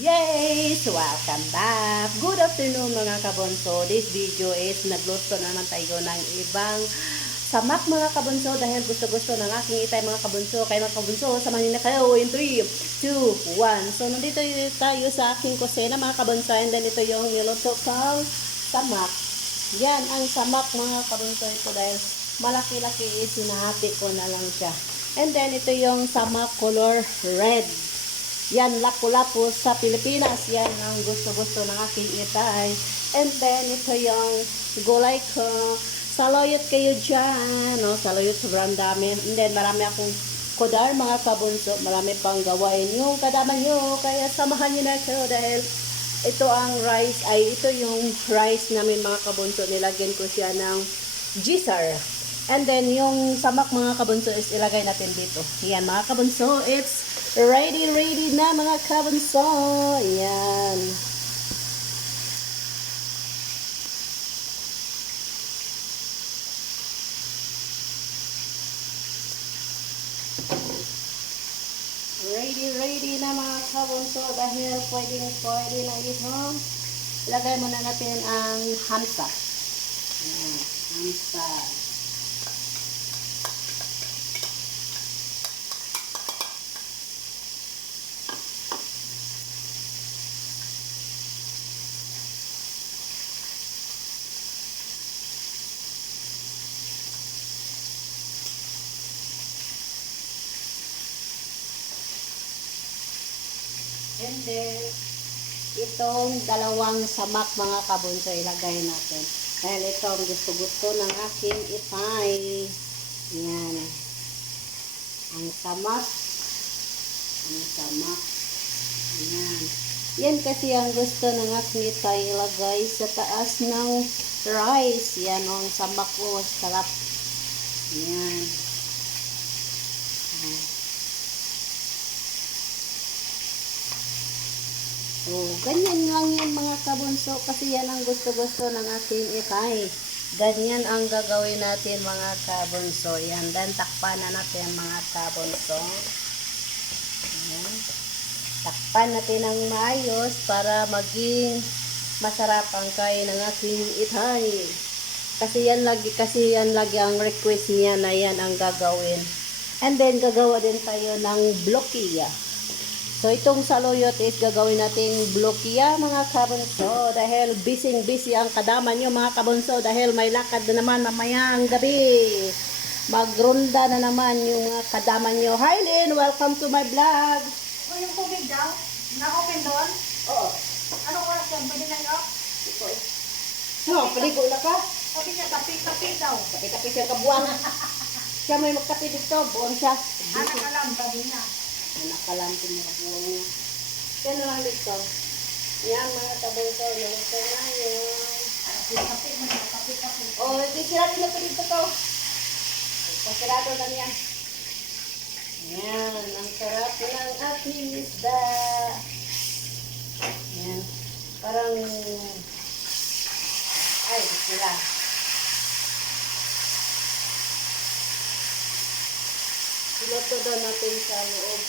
Yay! So, welcome back! Good afternoon mga kabonso. This video is nagluto na naman tayo ng ibang samak mga kabonso dahil gusto-gusto ng aking itay mga kabonso. Kaya mga kabonso, samahin na kayo in 3, 2, 1. So, nandito tayo sa aking kusina mga kabonso and then ito yung niluto kong samak. Yan ang samak mga kabonso ito dahil malaki-laki sinahati ko na lang siya. And then ito yung samak color red. Yan, lapu-lapu sa Pilipinas. Yan ang gusto-gusto ng aking itay. And then, ito yung gulay ko. Saluyot kayo dyan. No? Saluyot sobrang dami. And then, marami akong kudar, mga kabunso. Marami pang gawain yung kadaman nyo. Kaya samahan nyo na kayo dahil ito ang rice. Ito yung rice namin, mga kabunso. Nilagyan ko siya ng gisar. And then, yung samak, mga kabunso, is ilagay natin dito. Yan, mga kabunso, it's ready na mga kabunso. Yan. Ready na mga kabunso dahil pwede na ito. Ilagay muna natin ang hamsa. Yan, hamsa. And then, itong dalawang samak mga kabunso ilagay natin. Dahil ito ang gusto-gusto ng aking itay. Yan. Ang samak. Ang samak. Yan. Yan kasi ang gusto ng aking itay ilagay sa taas ng rice. Yan ang samak ko. Sarap. Yan. So, ganyan lang yan mga kabunso kasi yan ang gusto-gusto ng aking itay. Ganyan ang gagawin natin mga kabunso. Yan, dan takpan na natin mga kabunso. Yan. Takpan natin ng maayos para maging masarap ang kain ng aking itay. Kasi yan lagi ang request niya na yan ang gagawin. And then gagawa din tayo ng blokiya. So, itong saluyot is gagawin nating blokiya mga kabunso dahil busy ang kadaman nyo mga kabunso dahil may lakad na naman mamayang gabi. Magronda na naman yung mga kadaman nyo. Hi Lynn! Welcome to my vlog! O yung tubig daw? Na-open doon? Oo. Anong oras yan? Pwede na yun? Ito eh. No, paligo na ka? Sabi niya, tapi-tapi daw. Tapi-tapi siya kabuang. Siya may magkapi dito. Buong siya. Anak alam, sabi niya. Nakalantin yung kabuang niya. Yan na lang dito. Yan mga kabunso. Yung ito na yun. Tapi mo na, tapi-tapi. Oh, hindi sila dito dito to. Pasirado lang yan. Yan, ang sarap ng ating isda. Yan. Parang, ay, sila. Piloto daw natin sa loob.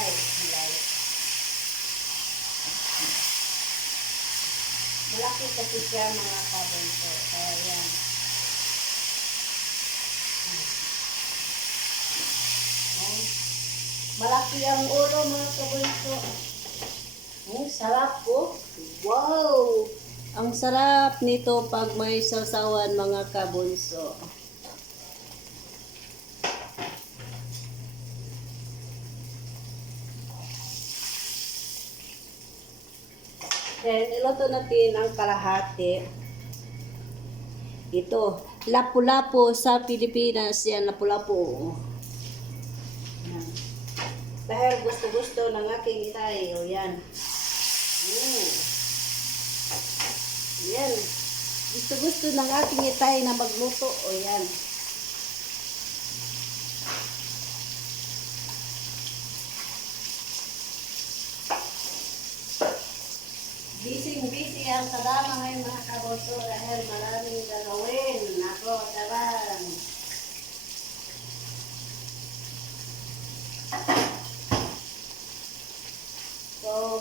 Ay, sila. Malaki kasi siya mga kabunso. Kaya yan. Malaki ang ulo mga kabunso. Ang sarap po. Wow! Ang sarap nito pag may sasawan mga kabunso. Then, iluto natin ang kalahati. Ito, lapu-lapu sa Pilipinas. Yan, lapu-lapu. Yan. Dahil gusto-gusto ng aking itay. O, yan. Yan. Gusto-gusto ng aking itay na magluto. O, yan. Busy ang kadama ngayon mga kabunso dahil maraming gagawin. Nako, daban.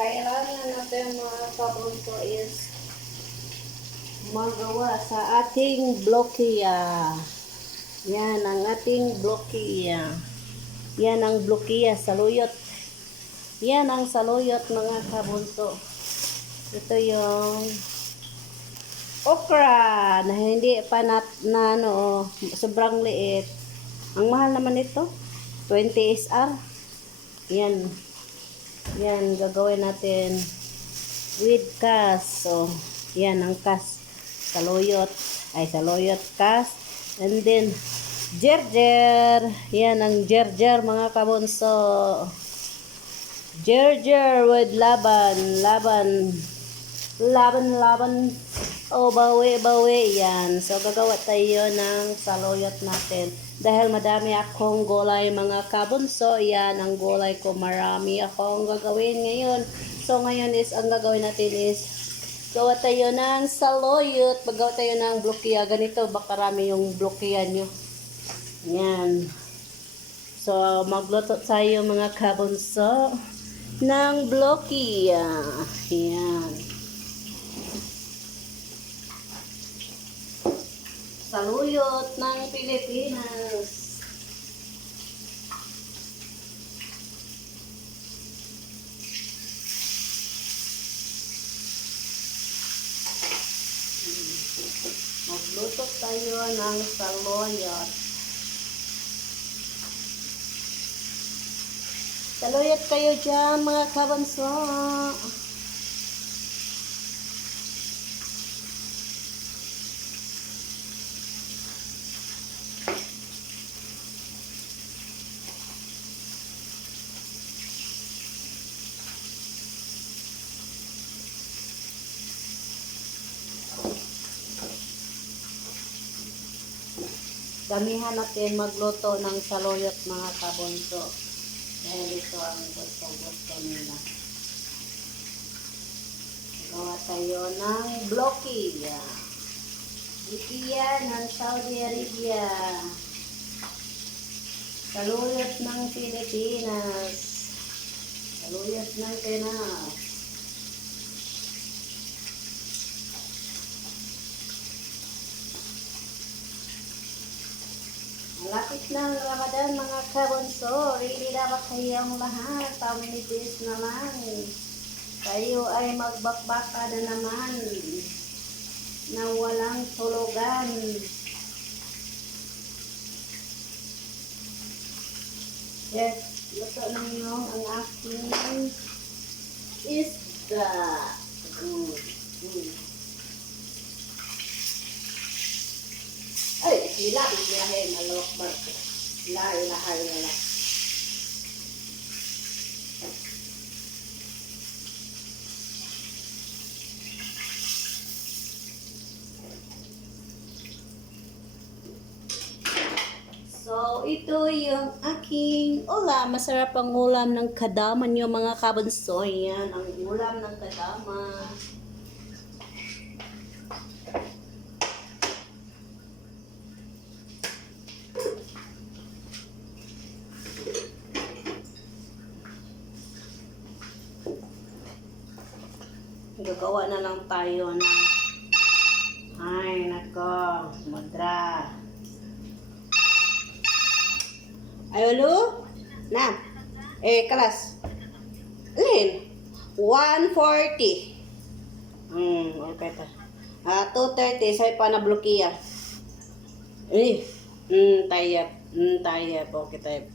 kailangan natin mga kabunso is magawa sa ating blokiya. Yan ang ating blokiya. Yan ang blokiya, saluyot. Yan ang saluyot mga kabunso. Ito yung okra na hindi pa na ano, sobrang liit. Ang mahal naman ito, 20 SR. Yan. Yan, gagawin natin with kas. So, yan ang kas. Saluyot. Ay, saluyot, kas. And then, jerjer. Yan ang jerjer mga kabunso. Jerjer with laban. Laban. O, bawi. Yan. So, gagawa tayo ng saluyot natin. Dahil madami akong gulay mga kabunso, yan ang gulay ko. Marami akong gagawin ngayon. So, ngayon is, ang gagawin natin is, gawa tayo ng saluyot. Paggawa tayo ng blokiya. Ganito, baka rami yung blokiya nyo. Yan. So, magluto tayo mga kabunso ng blokiya. Yan. Saluyot ng Pilipinas. Magluto tayo ng saluyot. Saluyot kayo dyan mga kabanso. Damihan natin magluto ng saluyot mga kabunso. Dahil ito ang gusto nila. Gawa tayo ng blokiya. Blokiya ng Saudi Arabia. Saluyot ng Pilipinas. Saluyot ng Pinas. Malapit na ang Ramadan mga kabunso. Ready na ba kayong lahat? How many days na lang? Kayo ay magbakbaka na naman na walang tulugan. Yes, luto ninyo ang aking isda. Ay, ilahin, Allah Akbar. La ilaha illallah. So, ito yung aking ulam. Masarap ang ulam ng kadama nyo mga kabunso. Yan, ang ulam ng kadama. Gagawa na lang tayo ng ay nako mudra ay ulo na kelas alin 140 okay ta 230 say pa na blokiya tayap okay tayap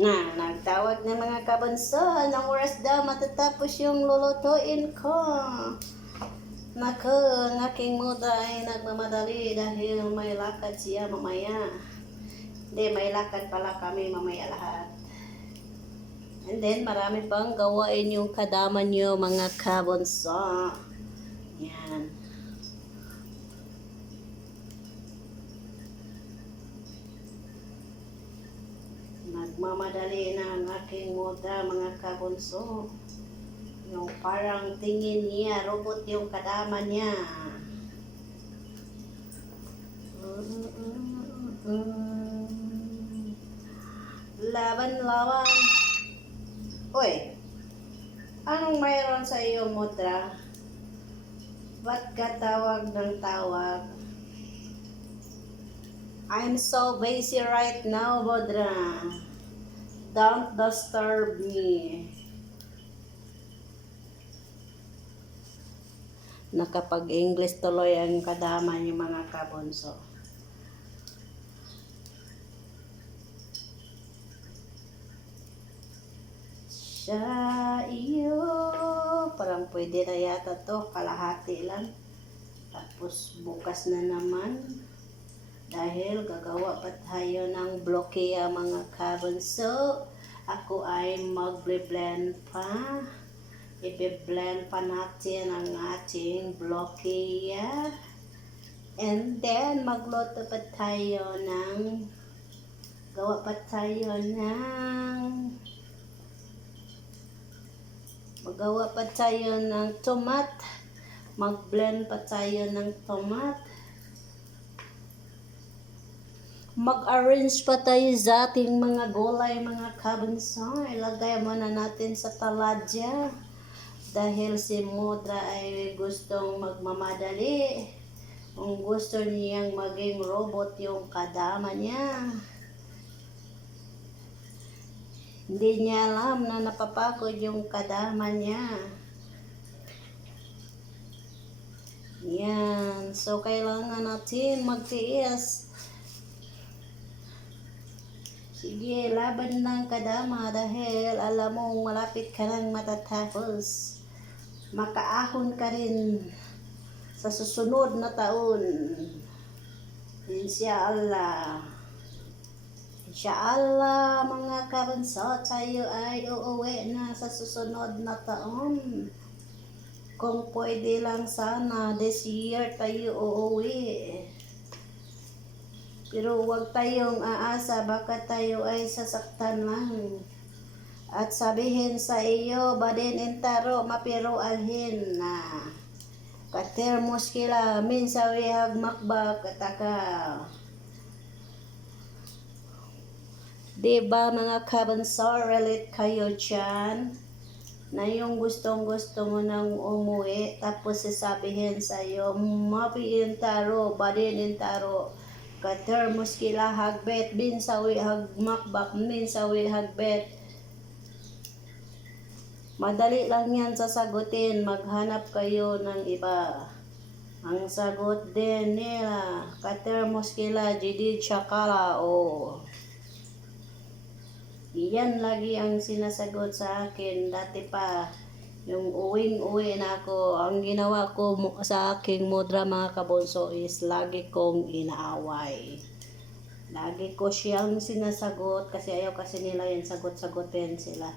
na, nagtawag ng mga kabunso. Anong oras daw matatapos yung lulutuin ko? Naku, ang aking muda ay nagmamadali dahil may lakad siya mamaya. Hindi, may lakad pala kami mamaya lahat. And then, marami pang gawain yung kadama nyo mga kabunso. Yan. Nagmamadali na ang aking muda mga kabunso. Yung parang tingin niya, robot yung kadama niya. Laban. Uy, Anong mayroon sa iyo, Mudra? Ba't ka tawag ng tawag? I'm so busy right now, Mudra. Don't disturb me. Nakapag-English tuloy ang kadama yung mga kabunso. Sa iyo, parang pwede na yata to, kalahati lang. Tapos bukas na naman. Dahil gagawa pa tayo ng blokeya mga kabunso. Ako ay mag-blend pa. I-blend pa natin ang ating blokeya. And then, magluto pa tayo ng, gawa pa tayo ng, magawa pa tayo ng tomat. Mag-blend pa tayo ng tomat. Mag-arrange pa tayo sa ating mga gulay, mga kabunso. Ilagay muna natin sa taladya. Dahil si Mudra ay gustong magmamadali. Kung gusto niyang maging robot yung kadama niya. Hindi niya alam na napapagod yung kadama niya. Yan. So, kailangan natin magtiis. Sige, laban ng kadama dahil alam mong malapit ka nang matatapos. Makaahon ka rin sa susunod na taon. Insyaallah. Insyaallah mga kabunso, tayo ay uuwi na sa susunod na taon. Kung pwede lang sana, this year tayo uuwi. Pero huwag tayong aasa, baka tayo ay sasaktan lang. At sabihin sa iyo, badin intaro, mapiro alhin na. Kater muskila, minsawi hagmakbak, kataka. Diba mga kabunso, relate kayo dyan? Na yung gustong-gusto mo nang umuwi, tapos sasabihin sa iyo, mapiintaro, badin intaro. Kater muskila hagbet, binsawi hagmakbak, minsawi hagbet. Madali lang yan sasagutin, maghanap kayo ng iba. Ang sagot din nila, kater muskila, jidid syakala, o. Iyan lagi ang sinasagot sa akin, dati pa. Yung uwing-uwi na ako, ang ginawa ko sa aking Mudra mga kabunso is lagi kong inaaway. Lagi ko siyang sinasagot kasi ayaw kasi nila yung sagot-sagutin sila.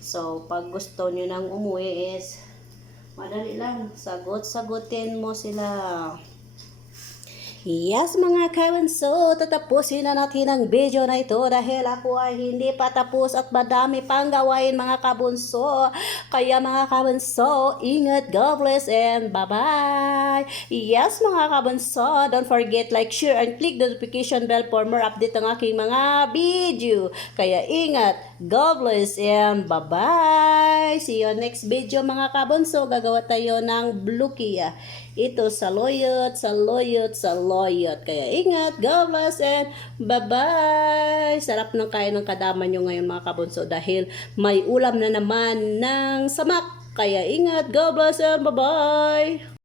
So, pag gusto nyo nang umuwi is madali lang, sagot-sagutin mo sila. Yes mga kabunso, tatapusin na natin ang video na ito dahil ako ay hindi pa tapos at madami pang gawain mga kabunso. Kaya mga kabunso, ingat, God bless and bye-bye. Yes mga kabunso, don't forget like, share and click the notification bell for more update ng aking mga video. Kaya ingat, God bless and bye-bye. See you next video mga kabunso, gagawa tayo ng blokeya. Ito sa loyot, sa loyot, sa loyot. Kaya ingat, God bless and bye-bye. Sarap ng kain ng kadama nyo ngayon mga kabunso dahil may ulam na naman ng samak. Kaya ingat, God bless and bye-bye.